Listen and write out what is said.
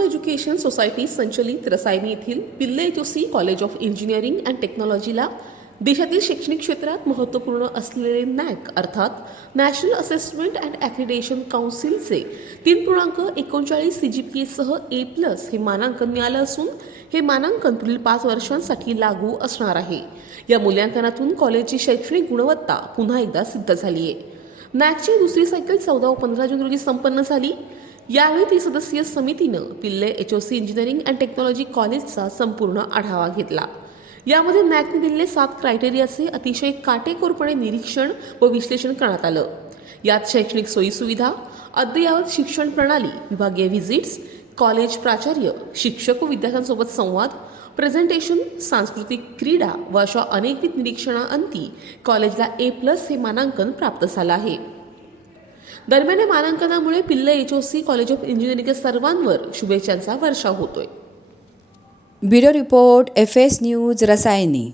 Education society संचलित रसायनी येथील Pillai Joshi college of engineering and टेक्नॉलॉजीला देशातील शैक्षणिक क्षेत्रात महत्त्वपूर्ण असलेले नॅक अर्थात नॅशनल असेसमेंट अँड ॲक्रिडेशन काउन्सिलचे तीन पूर्णांक एकोणचाळीस सी जी पी एसह ए प्लस हे मानांकन मिळालं असून हे मानांकन पुढील पाच वर्षांसाठी लागू असणार आहे. या मूल्यांकनातून कॉलेजची शैक्षणिक गुणवत्ता पुन्हा एकदा सिद्ध झाली आहे नॅकची दुसरी सायकल चौदा व पंधरा जून रोजी संपन्न झाली. यावेळी त्रिसदस्यीय समितीनं Pillai H O C engineering and technology कॉलेजचा संपूर्ण आढावा घेतला. यामध्ये नॅकने दिलेले सात क्रायटेरियाचे अतिशय काटेकोरपणे निरीक्षण व विश्लेषण करण्यात आलं. यात शैक्षणिक सोयीसुविधा अद्ययावत शिक्षण प्रणाली विभागीय व्हिजिट्स कॉलेज प्राचार्य शिक्षक व विद्यार्थ्यांसोबत संवाद प्रेझेंटेशन सांस्कृतिक क्रीडा व अशा अनेकविध निरीक्षणाअंती कॉलेजला ए प्लस हे मानांकन प्राप्त झालं आहे. दरम्यान या मानांकनामुळे Pillai H O C college of इंजिनिअरिंगच्या सर्वांवर शुभेच्छांचा वर्षाव होतोय. Bureau report F S news Rasayani.